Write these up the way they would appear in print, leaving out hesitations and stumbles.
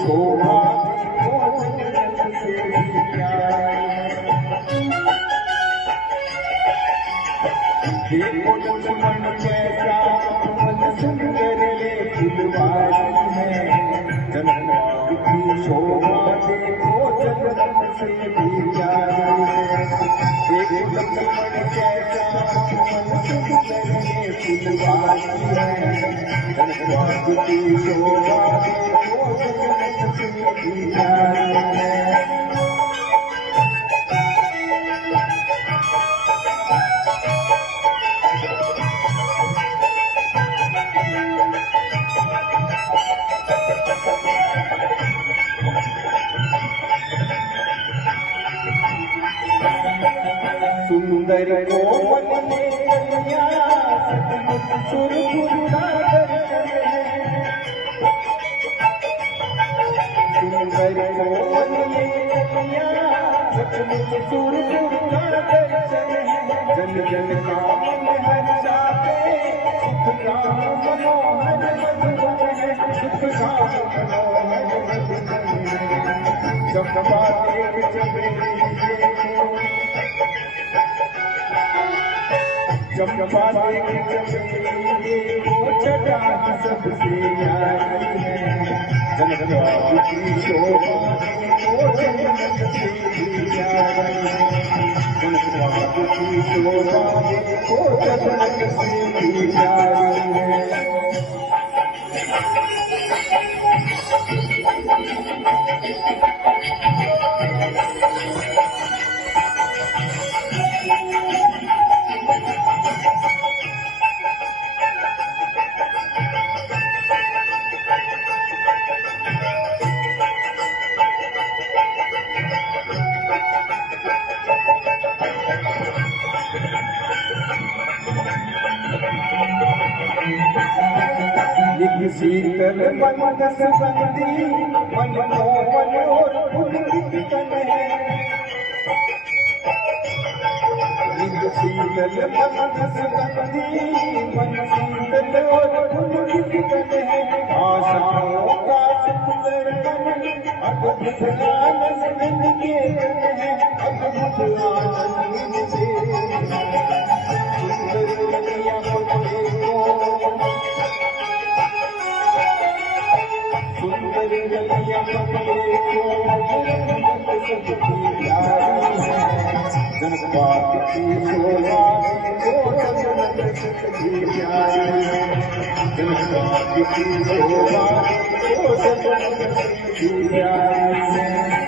शोभा से भी प्यारी देखो मन कैसा मन सुंदर ले फुलवारी है जनमाग की शोभा देखो जगत से भी प्यारी है देखो मन कैसा मन सुंदर ले फुलवारी है जनमाग की शोभा देखो जगत से भी प्यारी है सुंदर कोमल कन्या सचमुच सुरगुना दर्शन है सुंदर कोमल कन्या सचमुच सुरगुना दर्शन है जन जन का मन हर्षाते सुख का मनोहर मधुबन है सुख का मनोहर मधुबन है जब बातें जब चमेली वो छटा सबसे न्यारी है जनमाग की शोभा वो जगत से भी प्यारी है जनमाग की शोभा वो जगत से भी प्यारी है शीतल मन सुगंधी मन कोमल और पुलकित तन है शीतल मन सुगंधी मन शीतल और पुलकित तन है आशाओं का सुंदर मन अद्भुत आनंद के है अद्भुत आनंद से जनमाग की शोभा वो जगत से भी प्यारी है जनमाग की शोभा वो जगत से भी प्यारी है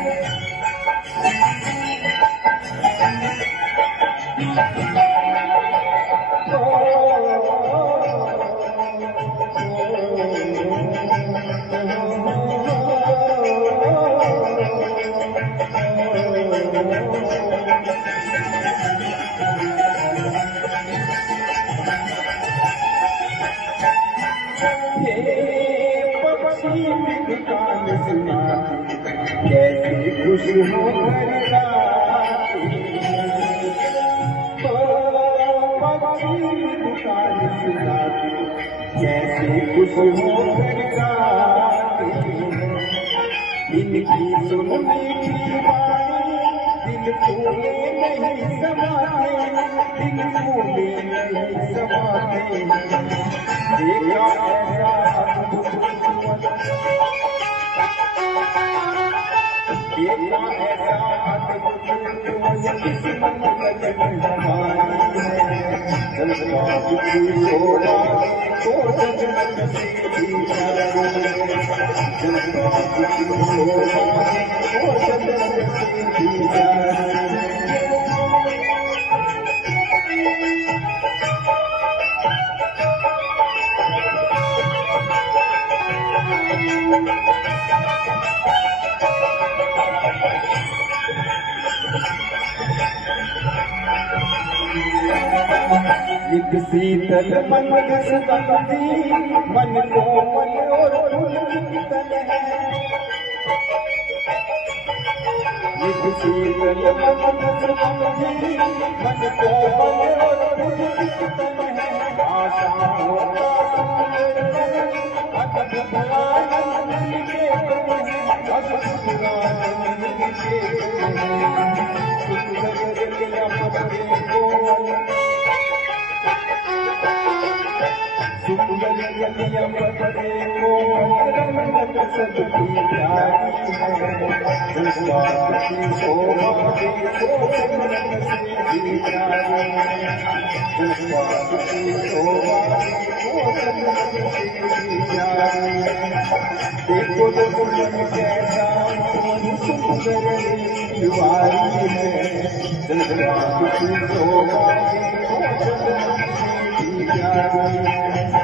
कैसे खुश हो कैसे खुश हो इनकी सुनने की वाणी दिल फूले नहीं समाते दिल फूले नहीं समाते देखा ऐसा देखा ऐसा अद्भुत किस्मत हमारी है जनमाग की शोभा वो जगत से भी प्यारी है जनमाग की शोभा वो जगत से भी प्यारी है एक शीतल मन सुगंधी मन कोमल और पुलकित तन है एक शीतल मन सुगंधी मन कोमल और पुलकित तन है आशाओं का सुंदर अद्भुत आनंद के सुंदर गलियां बदले को रंगत सबकी प्यारी है जज्बात की शोभा देखो जन्नत से भी प्यारी है जज्बात की शोभा देखो जन्नत से भी प्यारी है देखो तो दुल्हन कैसा सुंदर दीवारी है जज्बात की शोभा देखो जन्नत से भी प्यारी है